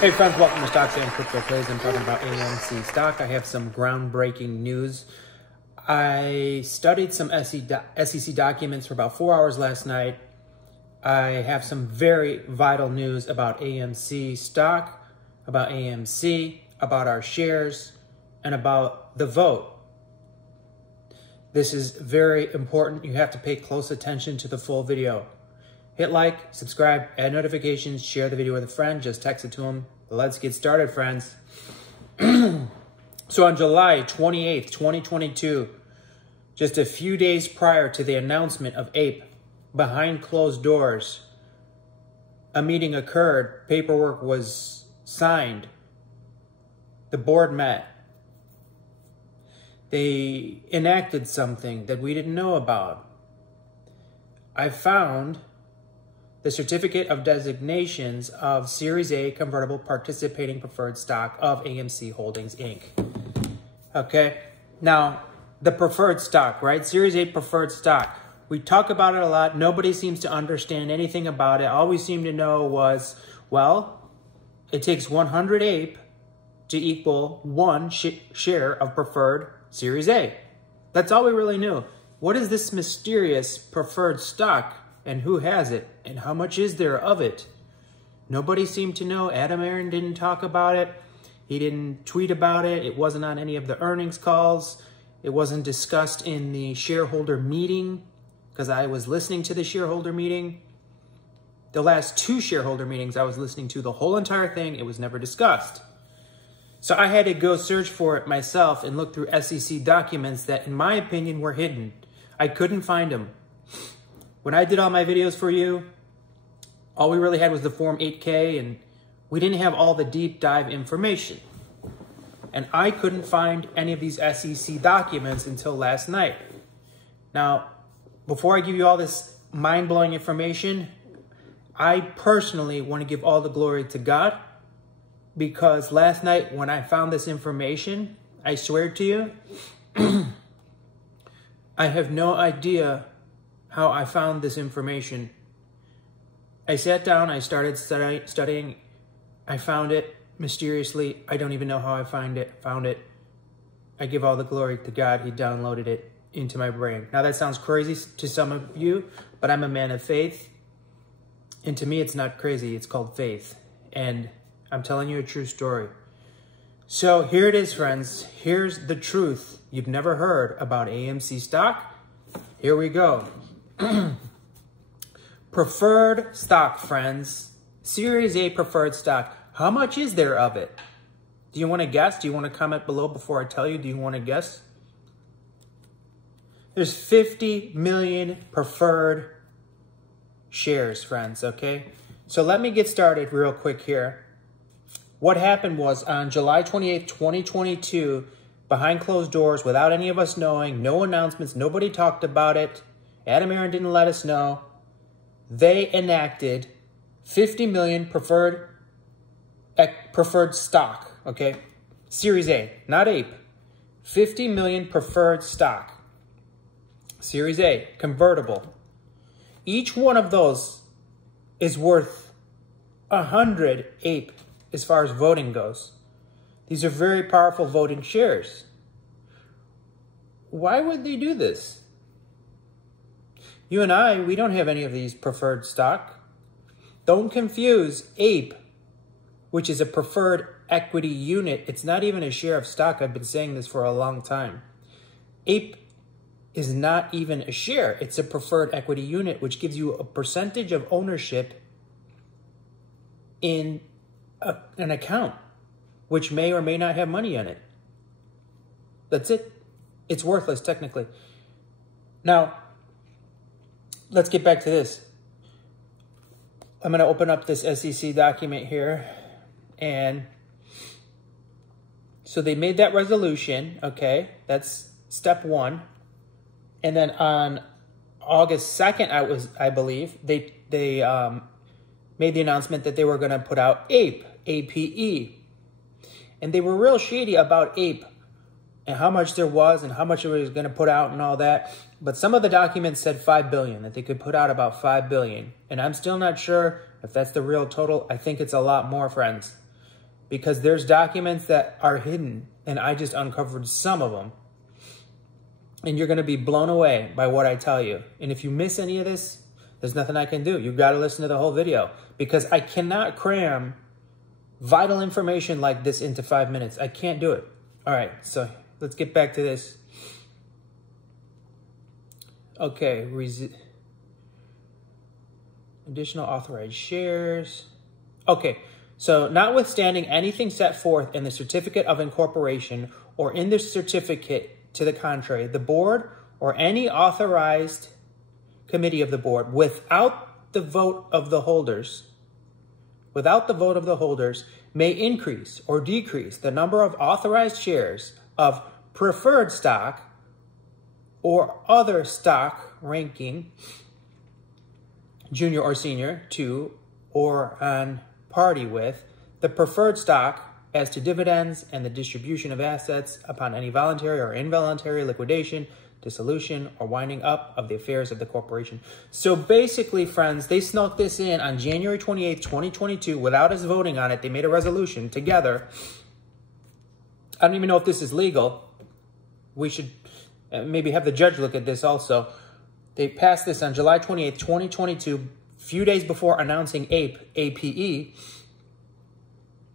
Hey friends, welcome to Stocks and Crypto Plays. I'm talking about AMC stock. I have some groundbreaking news. I studied some SEC documents for about 4 hours last night. I have some very vital news about AMC stock, about AMC, about our shares, and about the vote. This is very important. You have to pay close attention to the full video. Hit like, subscribe, add notifications, share the video with a friend, just text it to them. Let's get started, friends. So on July 28th, 2022, just a few days prior to the announcement of APE, behind closed doors, a meeting occurred, paperwork was signed, the board met. They enacted something that we didn't know about. I found the certificate of designations of Series A convertible participating preferred stock of AMC Holdings, Inc. Okay, now the preferred stock, right? Series A preferred stock. We talk about it a lot. Nobody seems to understand anything about it. All we seem to know was, well, it takes 100 APE to equal one share of preferred Series A. That's all we really knew. What is this mysterious preferred stock? And who has it? And how much is there of it? Nobody seemed to know. Adam Aron didn't talk about it. He didn't tweet about it. It wasn't on any of the earnings calls. It wasn't discussed in the shareholder meeting because I was listening to the shareholder meeting. The last two shareholder meetings I was listening to the whole entire thing. It was never discussed. So I had to go search for it myself and look through SEC documents that, in my opinion, were hidden. I couldn't find them. When I did all my videos for you, all we really had was the Form 8K, and we didn't have all the deep dive information. And I couldn't find any of these SEC documents until last night. Now, before I give you all this mind-blowing information, I personally want to give all the glory to God, because last night when I found this information, I swear to you, I have no idea how I found this information. I sat down, I started studying, I found it mysteriously. I don't even know how I found it. I give all the glory to God. He downloaded it into my brain. Now that sounds crazy to some of you, but I'm a man of faith. And to me, it's not crazy, it's called faith. And I'm telling you a true story. So here it is, friends. Here's the truth you've never heard about AMC stock. Here we go. Preferred stock, friends. Series A preferred stock. How much is there of it? Do you want to guess? Do you want to comment below before I tell you? Do you want to guess? There's 50 million preferred shares, friends, okay? So let me get started real quick here. What happened was on July 28th, 2022, behind closed doors, without any of us knowing, no announcements, nobody talked about it. Adam Aron didn't let us know. They enacted 50 million preferred stock, okay? Series A, not APE. 50 million preferred stock. Series A, convertible. Each one of those is worth 100 APE as far as voting goes. These are very powerful voting shares. Why would they do this? You and I, we don't have any of these preferred stock. Don't confuse APE, which is a preferred equity unit. It's not even a share of stock. I've been saying this for a long time. APE is not even a share. It's a preferred equity unit, which gives you a percentage of ownership in an account, which may or may not have money in it. That's it. It's worthless, technically. Now, let's get back to this. I'm going to open up this SEC document here. And so they made that resolution. Okay, that's step one. And then on August 2nd, I believe, they made the announcement that they were going to put out APE, APE. And they were real shady about APE and how much there was and how much it was going to put out and all that. But some of the documents said $5 billion, that they could put out about $5 billion. And I'm still not sure if that's the real total. I think it's a lot more, friends. because there's documents that are hidden, and I just uncovered some of them. And you're going to be blown away by what I tell you. And if you miss any of this, there's nothing I can do. You've got to listen to the whole video, because I cannot cram vital information like this into 5 minutes. I can't do it. All right, so let's get back to this. Okay, additional authorized shares. Okay, so notwithstanding anything set forth in the certificate of incorporation or in the certificate to the contrary, the board or any authorized committee of the board, without the vote of the holders, may increase or decrease the number of authorized shares of preferred stock or other stock ranking, junior or senior, to or on party with the preferred stock as to dividends and the distribution of assets upon any voluntary or involuntary liquidation, dissolution, or winding up of the affairs of the corporation. So basically, friends, they snuck this in on January 28th, 2022 without us voting on it. They made a resolution together. I don't even know if this is legal. We should maybe have the judge look at this also. They passed this on July 28th, 2022, a few days before announcing APE.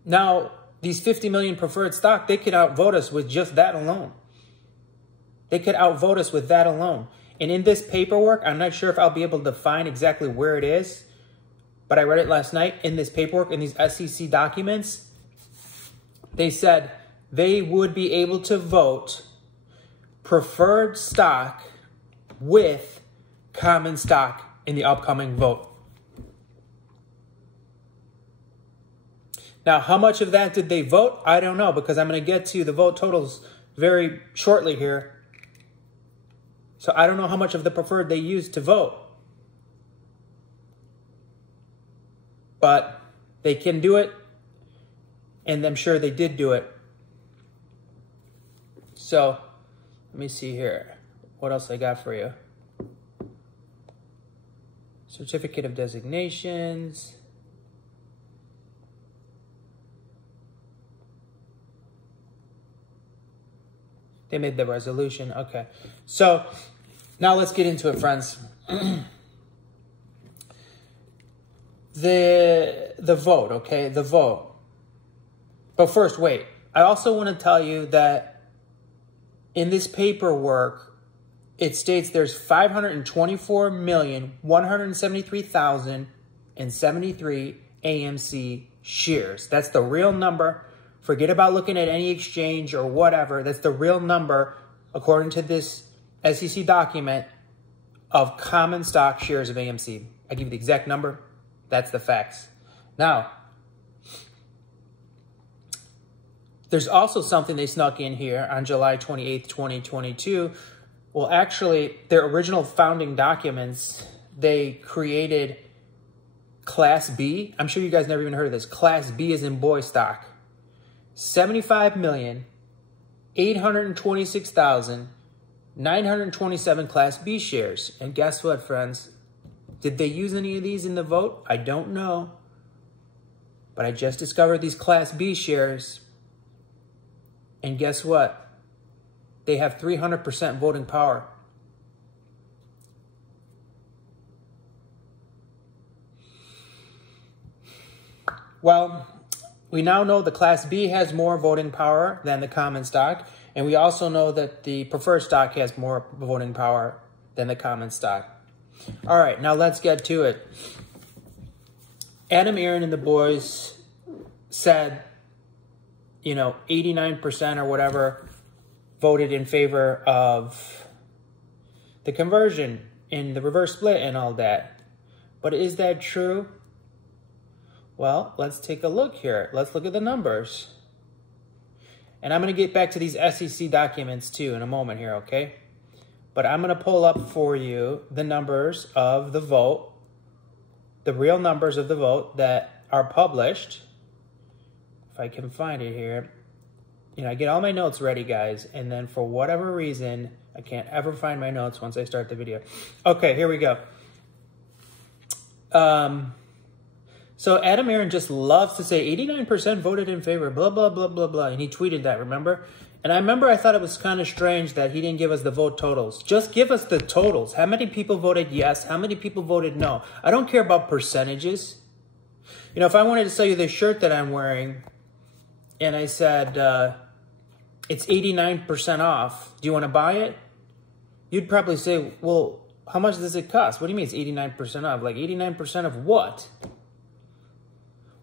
Now, these 50 million preferred stock, they could outvote us with just that alone. They could outvote us with that alone. And in this paperwork, I'm not sure if I'll be able to find exactly where it is, but I read it last night. In this paperwork, in these SEC documents, they said they would be able to vote preferred stock with common stock in the upcoming vote. Now, how much of that did they vote? I don't know, because I'm going to get to the vote totals very shortly here. So I don't know how much of the preferred they used to vote. But they can do it, and I'm sure they did do it. So let me see here. What else I got for you? Certificate of designations. They made the resolution. Okay. So now let's get into it, friends. The vote, okay? The vote. But first, wait. I also want to tell you that in this paperwork, it states there's 524,173,073 AMC shares. That's the real number. Forget about looking at any exchange or whatever. That's the real number, according to this SEC document, of common stock shares of AMC. I give you the exact number. That's the facts. Now, there's also something they snuck in here on July 28th, 2022. Well, actually, their original founding documents, they created Class B. I'm sure you guys never even heard of this. Class B is in boy stock. 75,826,927 Class B shares. And guess what, friends? Did they use any of these in the vote? I don't know. But I just discovered these Class B shares. And guess what? They have 300% voting power. Well, we now know the Class B has more voting power than the common stock. And we also know that the preferred stock has more voting power than the common stock. All right, now let's get to it. Adam Aaron and the boys said, 89% or whatever voted in favor of the conversion in the reverse split and all that. But is that true? Well, let's take a look here. Let's look at the numbers. And I'm going to get back to these SEC documents too in a moment here, okay? But I'm going to pull up for you the numbers of the vote, the real numbers of the vote that are published. If I can find it here. I get all my notes ready, guys, and then for whatever reason, I can't ever find my notes once I start the video. Okay, here we go. So Adam Aaron just loves to say 89% voted in favor, blah, blah, blah, blah, blah. And he tweeted that, remember? And I remember I thought it was kind of strange that he didn't give us the vote totals. Just give us the totals. How many people voted yes? How many people voted no? I don't care about percentages. You know, if I wanted to sell you this shirt that I'm wearing and I said it's 89% off, do you want to buy it? You'd probably say, well, how much does it cost? What do you mean it's 89% off? Like 89% of what?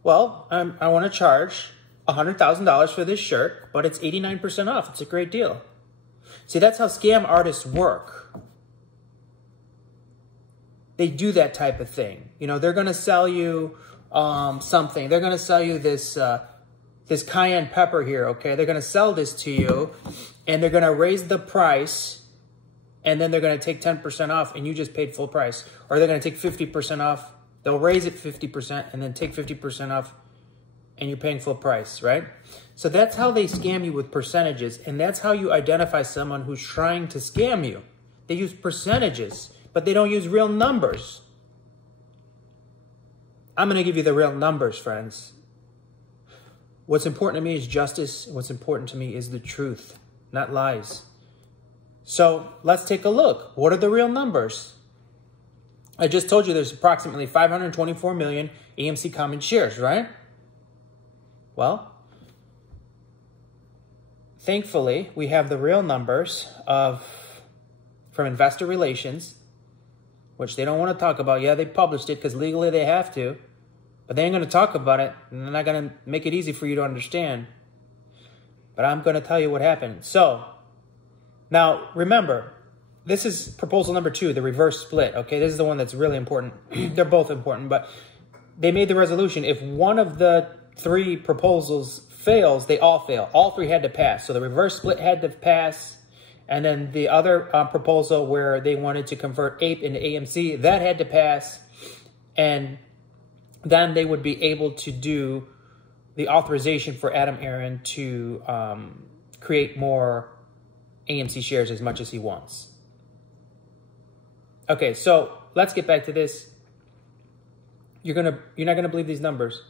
Well, I want to charge $100,000 for this shirt, but it's 89% off. It's a great deal. See, that's how scam artists work. They do that type of thing. You know, they're going to sell you something. They're going to sell you this this cayenne pepper here, okay? They're going to sell this to you, and they're going to raise the price, and then they're going to take 10% off, and you just paid full price. Or they're going to take 50% off. They'll raise it 50% and then take 50% off, and you're paying full price, right? So that's how they scam you with percentages, and that's how you identify someone who's trying to scam you. They use percentages, but they don't use real numbers. I'm going to give you the real numbers, friends. What's important to me is justice. What's important to me is the truth, not lies. So let's take a look. What are the real numbers? I just told you there's approximately 524 million AMC common shares, right? Well, thankfully, we have the real numbers from Investor Relations, which they don't want to talk about. Yeah, they published it because legally they have to, but they ain't going to talk about it, and they're not going to make it easy for you to understand. But I'm going to tell you what happened. So, now, remember, this is proposal number 2, the reverse split, okay? This is the one that's really important. They're both important, but they made the resolution. If one of the 3 proposals fails, they all fail. All 3 had to pass. So the reverse split had to pass, and then the other proposal where they wanted to convert APE into AMC, that had to pass, and then they would be able to do the authorization for Adam Aaron to create more AMC shares as much as he wants. Okay, so let's get back to this. You're not gonna believe these numbers.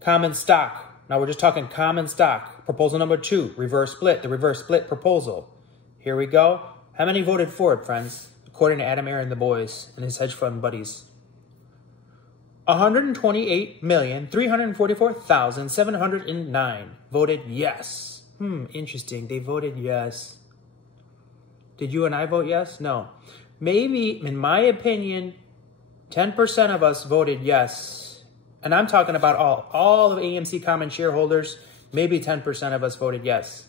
Common stock. Now we're just talking common stock. Proposal number 2, reverse split. The reverse split proposal. Here we go. How many voted for it, friends? According to Adam Aaron and the boys and his hedge fund buddies. 128,344,709 voted yes. Interesting. They voted yes. Did you and I vote yes? No. Maybe, in my opinion, 10% of us voted yes. And I'm talking about all of AMC common shareholders, maybe 10% of us voted yes.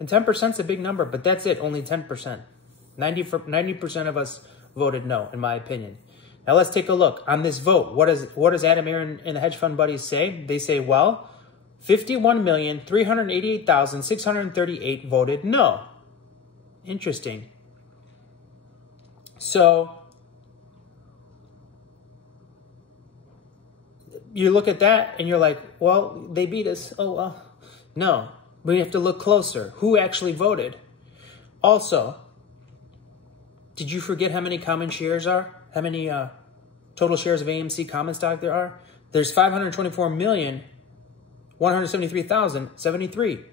And 10% is a big number, but that's it, only 10%. 90% of us voted no, in my opinion. Now let's take a look on this vote. What does Adam Aaron and the hedge fund buddies say? They say, well, 51,388,638 voted no. Interesting. So you look at that and you're like, well, they beat us. Oh, well. No, we have to look closer. Who actually voted? Also, did you forget how many common shares are? How many total shares of AMC common stock there are? There's 524,173,073.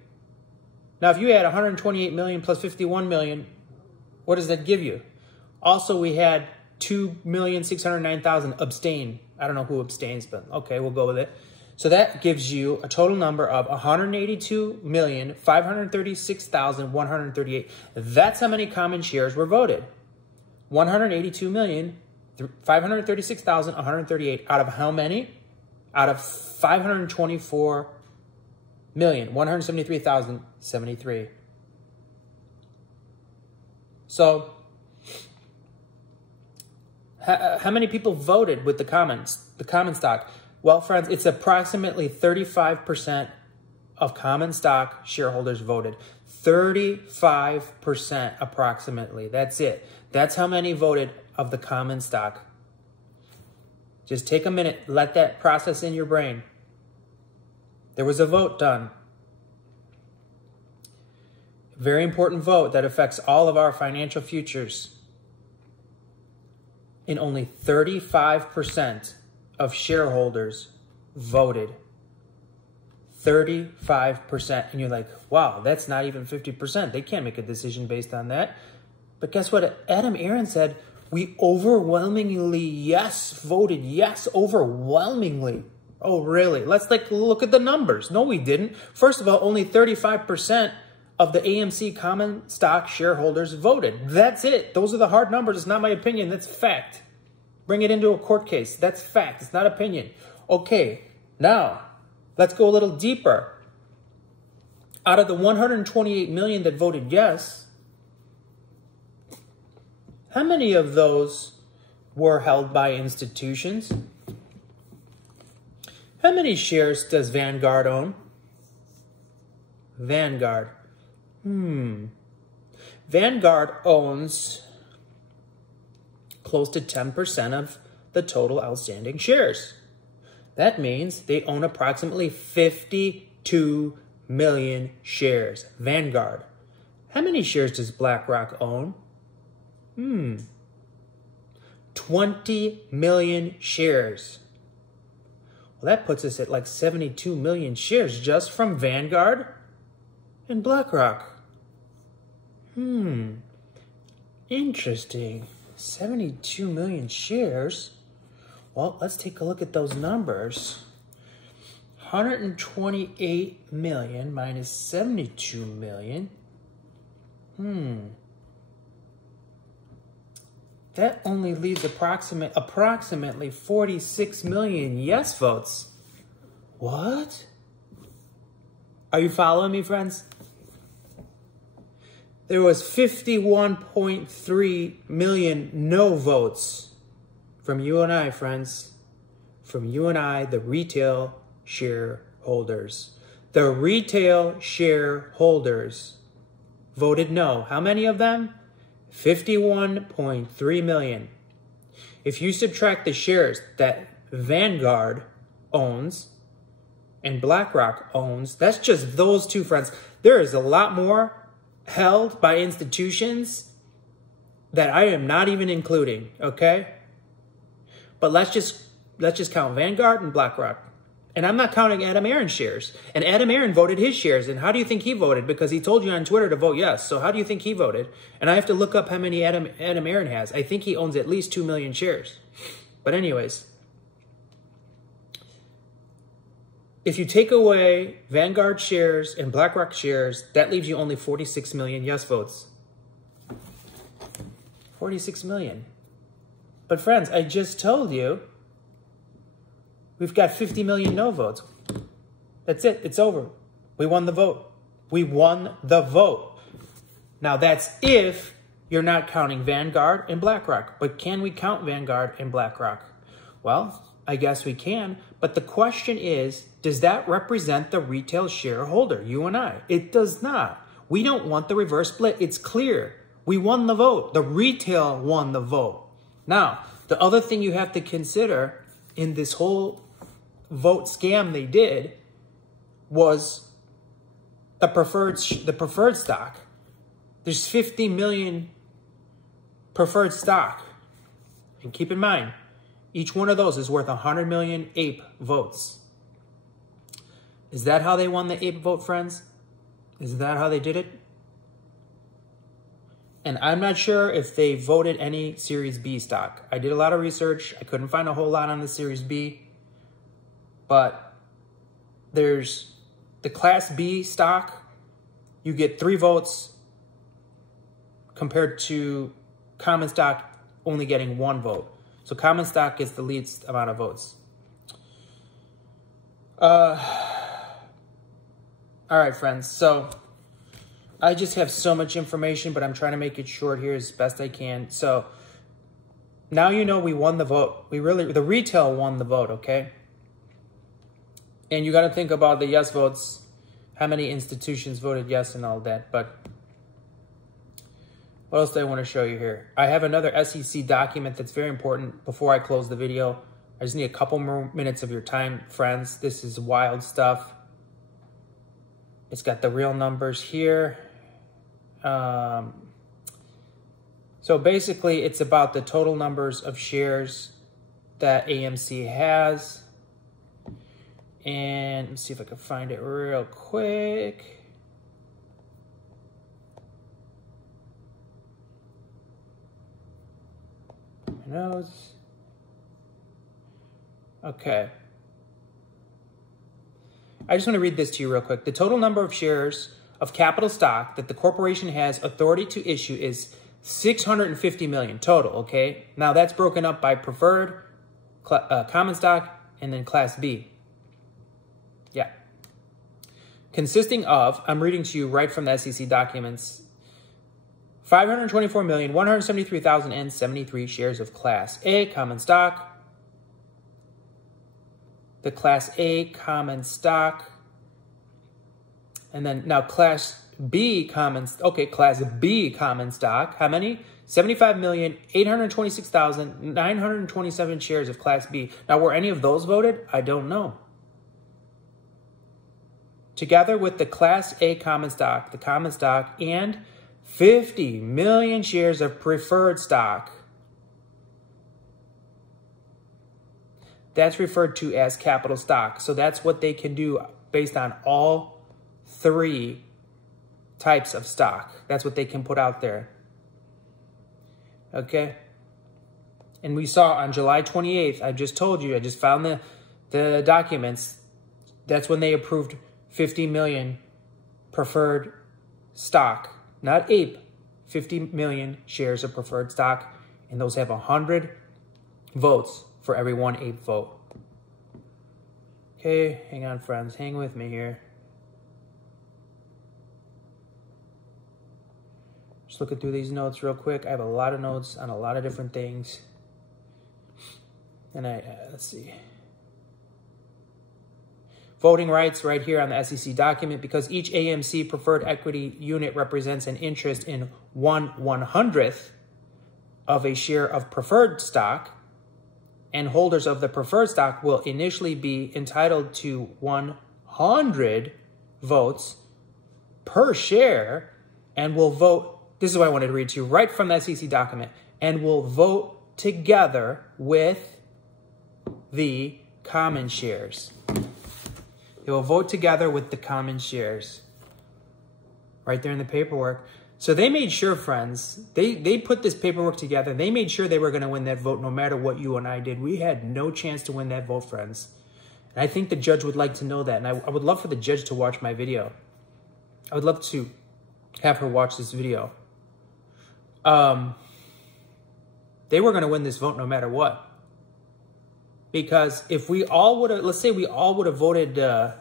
Now, if you add 128 million plus 51 million, what does that give you? Also, we had 2,609,000 abstain. I don't know who abstains, but okay, we'll go with it. So that gives you a total number of 182,536,138. That's how many common shares were voted. 182,536,138 out of how many? Out of 524,173,073. So, how many people voted with the common stock? Well, friends, it's approximately 35% of common stock shareholders voted. 35% approximately. That's it. That's how many voted of the common stock. Just take a minute. Let that process in your brain. There was a vote done. Very important vote that affects all of our financial futures. and only 35% of shareholders voted. 35%. And you're like, wow, that's not even 50%. They can't make a decision based on that. But guess what? Adam Aaron said, we overwhelmingly voted yes, overwhelmingly. Oh, really? Let's look at the numbers. No, we didn't. First of all, only 35% of the AMC common stock shareholders voted. That's it. Those are the hard numbers. It's not my opinion. That's fact. Bring it into a court case. That's fact. It's not opinion. Okay, now let's go a little deeper. Out of the 128 million that voted yes, how many of those were held by institutions? How many shares does Vanguard own? Vanguard. Vanguard owns close to 10% of the total outstanding shares. That means they own approximately 52 million shares. Vanguard. How many shares does BlackRock own? 20 million shares. Well, that puts us at like 72 million shares just from Vanguard and BlackRock. Interesting. 72 million shares. Well, let's take a look at those numbers. 128 million minus 72 million. That only leaves approximately 46 million yes votes. What? Are you following me, friends? There was 51.3 million no votes from you and I, friends. From you and I, the retail shareholders. The retail shareholders voted no. How many of them? 51.3 million. If you subtract the shares that Vanguard owns and BlackRock owns, that's just those two, friends. There is a lot more held by institutions that I am not even including, okay? But let's just count Vanguard and BlackRock. And I'm not counting Adam Aaron's shares. And Adam Aaron voted his shares. And how do you think he voted? Because he told you on Twitter to vote yes. So how do you think he voted? And I have to look up how many Adam Aaron has. I think he owns at least 2 million shares. But anyways, if you take away Vanguard shares and BlackRock shares, that leaves you only 46 million yes votes. 46 million. But friends, I just told you we've got 50 million no votes. That's it. It's over. We won the vote. We won the vote. Now, that's if you're not counting Vanguard and BlackRock. But can we count Vanguard and BlackRock? Well, I guess we can. But the question is, does that represent the retail shareholder, you and I? It does not. We don't want the reverse split. It's clear. We won the vote. The retail won the vote. Now, the other thing you have to consider in this whole vote scam they did was the preferred stock. There's 50 million preferred stock. And keep in mind, each one of those is worth 100 million ape votes. Is that how they won the ape vote, friends? Is that how they did it? And I'm not sure if they voted any Series B stock. I did a lot of research. I couldn't find a whole lot on the Series B. But there's the Class B stock. You get 3 votes compared to common stock only getting 1 vote. So common stock gets the least amount of votes. All right, friends. So I just have so much information, but I'm trying to make it short here as best I can. So now you know we won the vote. The retail won the vote, okay? And you got to think about the yes votes, how many institutions voted yes and all that. But what else do I want to show you here? I have another SEC document that's very important before I close the video. I just need a couple more minutes of your time, friends. This is wild stuff. It's got the real numbers here. So basically, it's about the total numbers of shares that AMC has. And let me see if I can find it real quick. Notes. Okay. I just want to read this to you real quick. The total number of shares of capital stock that the corporation has authority to issue is 650 million total, okay? Now that's broken up by preferred, common stock, and then Class B. Yeah. Consisting of, I'm reading to you right from the SEC documents, 524,173,073 shares of Class A common stock. The Class A common stock. And then now Class B common, okay, Class B common stock. How many? 75,826,927 shares of Class B. Now, were any of those voted? I don't know. Together with the Class A common stock, the common stock, and 50 million shares of preferred stock. That's referred to as capital stock. So that's what they can do based on all three types of stock. That's what they can put out there. Okay? And we saw on July 28th, I just told you, I just found the documents. That's when they approved 50 million preferred stock. Not APE, 50 million shares of preferred stock. And those have 100 votes for every one APE vote. Okay, hang on, friends. Hang with me here. Just looking through these notes real quick. I have a lot of notes on a lot of different things. And let's see. Voting rights right here on the SEC document. Because each AMC preferred equity unit represents an interest in 1/100th of a share of preferred stock, and holders of the preferred stock will initially be entitled to 100 votes per share and will vote. This is what I wanted to read to you right from the SEC document. And will vote together with the common shares. They will vote together with the common shares. Right there in the paperwork. So they made sure, friends, they put this paperwork together. They made sure they were going to win that vote no matter what you and I did. We had no chance to win that vote, friends. And I think the judge would like to know that. And I would love for the judge to watch my video. I would love to have her watch this video. They were going to win this vote no matter what. Because if we all would have, let's say we all would have voted, if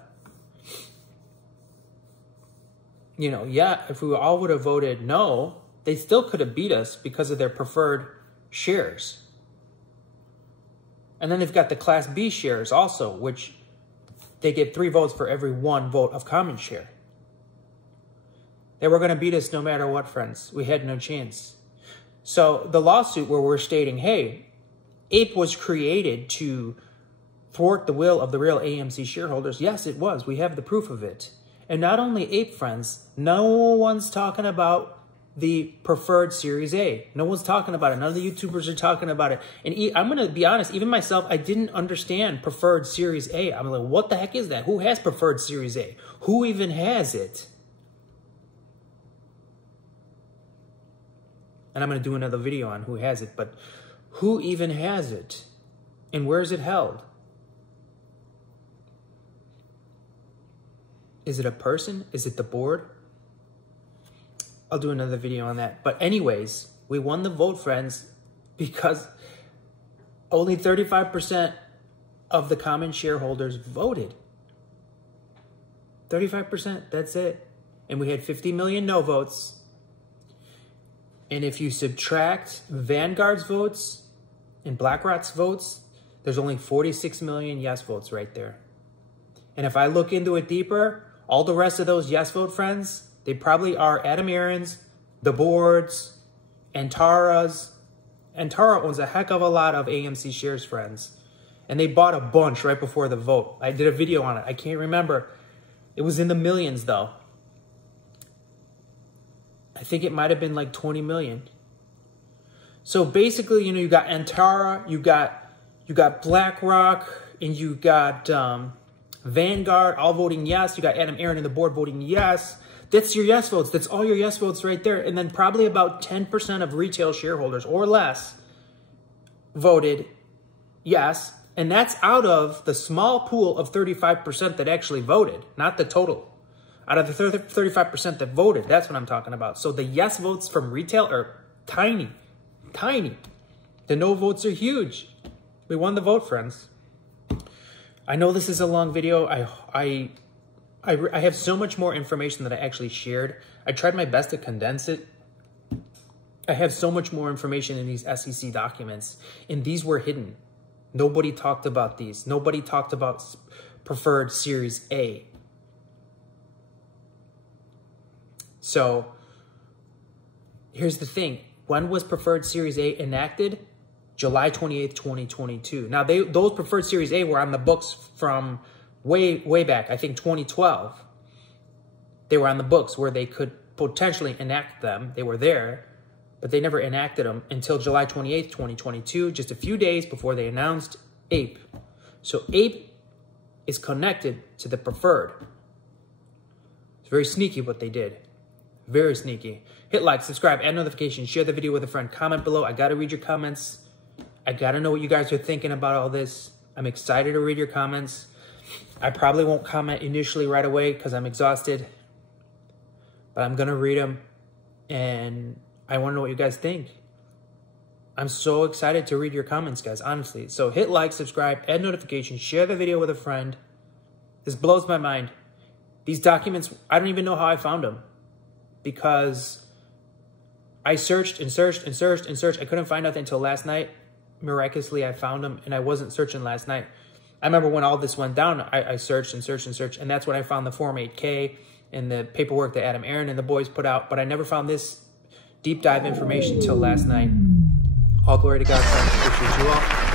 we all would have voted no, they still could have beat us because of their preferred shares. And then they've got the Class B shares also, which they get 3 votes for every 1 vote of common share. They were going to beat us no matter what, friends. We had no chance. So the lawsuit where we're stating, hey, APE was created to thwart the will of the real AMC shareholders. Yes, it was. We have the proof of it. And not only APE, friends, no one's talking about the preferred Series A. No one's talking about it. None of the YouTubers are talking about it. And I'm going to be honest, even myself, I didn't understand preferred Series A. I'm like, what the heck is that? Who has preferred Series A? Who even has it? And I'm going to do another video on who has it, but who even has it? And where is it held? Is it a person? Is it the board? I'll do another video on that. But anyways, we won the vote, friends, because only 35% of the common shareholders voted. 35%, that's it. And we had 50 million no votes. And if you subtract Vanguard's votes and BlackRock's votes, there's only 46 million yes votes right there. And if I look into it deeper, all the rest of those yes vote friends, they probably are Adam Aaron's, the boards, Antara's. Antara owns a heck of a lot of AMC shares, friends. And they bought a bunch right before the vote. I did a video on it. I can't remember. It was in the millions, though. I think it might have been like 20 million. So basically, you know, you got Antara, you got BlackRock, and you got Vanguard all voting yes. You got Adam Aaron and the board voting yes. That's your yes votes. That's all your yes votes right there. And then probably about 10% of retail shareholders or less voted yes. And that's out of the small pool of 35% that actually voted, not the total. Out of the 35% that voted, that's what I'm talking about. So the yes votes from retail are tiny, tiny. The no votes are huge. We won the vote, friends. I know this is a long video. I have so much more information that I actually shared. I tried my best to condense it. I have so much more information in these SEC documents, and these were hidden. Nobody talked about these. Nobody talked about preferred Series A. So here's the thing. When was preferred Series A enacted? July 28th, 2022. Now, those preferred Series A were on the books from way back, I think 2012. They were on the books where they could potentially enact them. They were there, but they never enacted them until July 28th, 2022, just a few days before they announced APE. So APE is connected to the preferred. It's very sneaky what they did. Very sneaky. Hit like, subscribe, add notifications, share the video with a friend, comment below. I got to read your comments. I got to know what you guys are thinking about all this. I'm excited to read your comments. I probably won't comment initially right away because I'm exhausted. But I'm going to read them. And I want to know what you guys think. I'm so excited to read your comments, guys, honestly. So hit like, subscribe, add notifications, share the video with a friend. This blows my mind. These documents, I don't even know how I found them. Because I searched and searched and searched and searched. I couldn't find nothing until last night. Miraculously, I found them, and I wasn't searching last night. I remember when all this went down, I searched and searched and searched, and that's when I found the Form 8K and the paperwork that Adam Aaron and the boys put out, but I never found this deep dive information until last night. All glory to God. Appreciate you all.